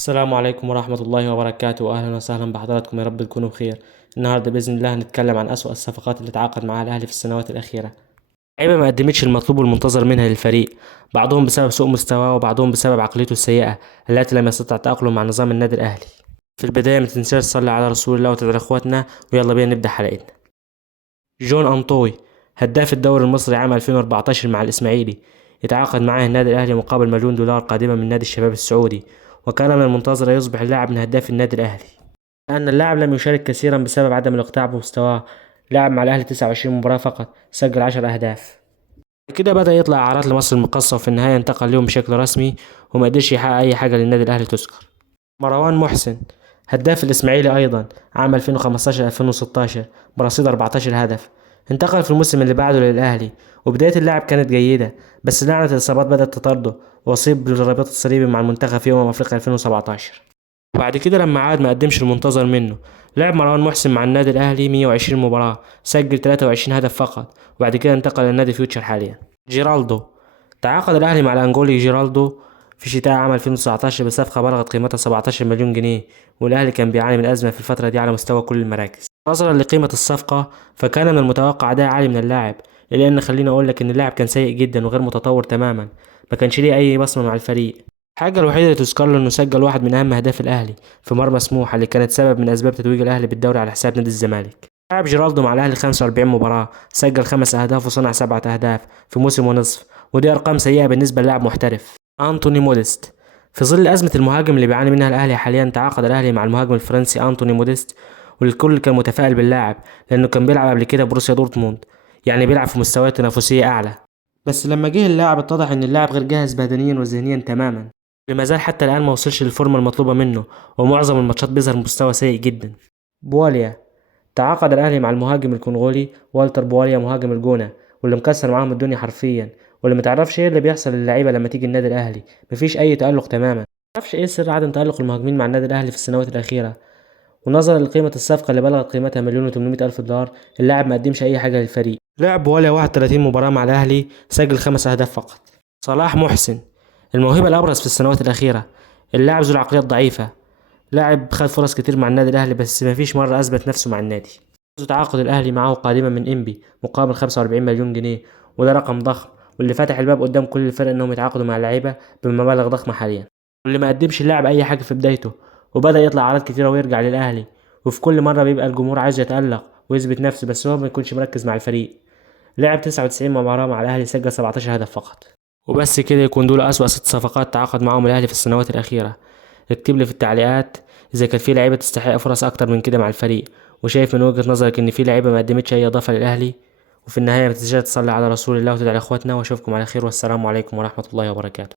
السلام عليكم ورحمة الله وبركاته، وأهلا وسهلا بحضراتكم، يا رب تكونوا بخير. النهاردة بإذن الله هنتكلم عن أسوأ الصفقات اللي تعاقد معها الأهلي في السنوات الأخيرة. لعيبة ما قدمتش المطلوب والمنتظر منها للفريق، بعضهم بسبب سوء مستواه وبعضهم بسبب عقليته السيئة التي لم يستطع التأقلم مع نظام النادي الأهلي. في البداية ما تنساش تصلي على رسول الله وتدعي إخواتنا، ويلا بينا نبدأ حلقتنا. جون أنطوي، هداف الدوري المصري عام 2014 مع الإسماعيلي، يتعاقد معاه النادي الأهلي مقابل مليون دولار قادمة من نادي الشباب السعودي، وكان من المنتظر يصبح اللاعب من هداف النادي الأهلي. لأن اللاعب لم يشارك كثيرا بسبب عدم الإقتناع بمستواه، لعب مع الأهلي 29 مباراة فقط، سجل 10 أهداف. كده بدأ يطلع إعارات لمصر المقاصة، وفي النهاية انتقل لهم بشكل رسمي وما قدرش يحقق أي حاجة للنادي الأهلي تذكر. مروان محسن، هداف الإسماعيلي أيضا عام 2015-2016 برصيد 14 هدف، انتقل في الموسم اللي بعده للأهلي، وبداية اللاعب كانت جيدة، بس لعنة الإصابات بدأت تطارده، وأصيب بالرباط الصليبي مع المنتخب في أفريقيا 2017. وبعد كده لما عاد ما قدمش المنتظر منه. لعب مروان محسن مع النادي الأهلي 120 مباراة، سجل 23 هدف فقط، وبعد كده انتقل لنادي فيوتشر حاليا. جيرالدو، تعاقد الأهلي مع الأنجولي جيرالدو في شتاء عام 2019 بصفقة بلغت قيمتها 17 مليون جنيه، والأهلي كان بيعاني من أزمة في الفترة دي على مستوى كل المراكز. نظرا لقيمة الصفقة فكان من المتوقع أداء عالي من اللاعب، إلا إن خليني أقول لك إن اللاعب كان سيء جدا وغير متطور تماما، ما كانش ليه أي بصمة مع الفريق. الحاجة الوحيدة اللي تذكر له إنه سجل واحد من أهم أهداف الأهلي في مرمى سموحة، اللي كانت سبب من أسباب تتويج الأهلي بالدوري على حساب نادي الزمالك. لعب جيرالدو مع الأهلي 45 مباراة، سجل 5 أهداف وصنع 7 أهداف في موسم ونصف، ودي أرقام سيئة بالنسبة للاعب محترف. أنتوني موديست، في ظل أزمة المهاجم اللي بيعاني منها الأهلي حاليا، تعاقد الأهلي مع المهاجم الفرنسي أنتوني موديست، والكل كان متفائل باللاعب لأنه كان بيلعب قبل كده بروسيا دورتموند، يعني بيلعب في مستويات تنافسية أعلى. بس لما جه اللاعب اتضح إن اللاعب غير جاهز بدنيا وذهنيا تماما، لما زال حتى الآن ما وصلش للفورمة المطلوبة منه، ومعظم الماتشات بيظهر مستوى سيء جدا. بواليا، تعاقد الأهلي مع المهاجم الكونغولي والتر بواليا مهاجم الجونة، واللي مكسر معاهم الدنيا حرفيا، واللي متعرفش ايه اللي بيحصل للعيبة لما تيجي النادي الأهلي، مفيش أي تألق تماما. متعرفش ايه سر عدم تألق المهاجمين مع النادي الأهلي في السنوات الأخيرة، ونظرا لقيمة الصفقة اللي بلغت قيمتها مليون وتمنمية ألف دولار، اللاعب ما قدمش أي حاجة للفريق. لعب بواليا 31 مباراة مع الأهلي، سجل 5 أهداف فقط. صلاح محسن، الموهبة الأبرز في السنوات الأخيرة، اللاعب ذو العقلية الضعيفة، لاعب خد فرص كتير مع النادي الأهلي بس مفيش مرة أثبت نفسه مع النادي. تعاقد الأهلي معه قادمة من إنبي مقابل 45 مليون جنيه، وده رقم ضخم، واللي فتح الباب قدام كل الفرق إنهم يتعاقدوا مع اللعيبة بمبالغ ضخمة حاليا. واللي ما قدمش اللاعب أي حاجة في بدايته، وبدأ يطلع عروض كتيرة ويرجع للأهلي، وفي كل مرة بيبقى الجمهور عايز يتألق ويثبت نفسه، بس هو ما يكونش مركز مع الفريق. لعب 99 مباراة مع الأهلي، سجل 17 هدف فقط. وبس كده يكون دول أسوأ 6 صفقات تعاقد معاهم الأهلي في السنوات الأخيرة. اكتب لي في التعليقات إذا كان في لعيبة تستحق فرص أكتر من كده مع الفريق، وشايف من وجهة نظرك إن في لعيبة ما قدمتش أي إضافة للأهلي. وفي النهاية ما تنساش تصلي على رسول الله وتدعي لإخواتنا، وأشوفكم على خير، والسلام عليكم ورحمة الله وبركاته.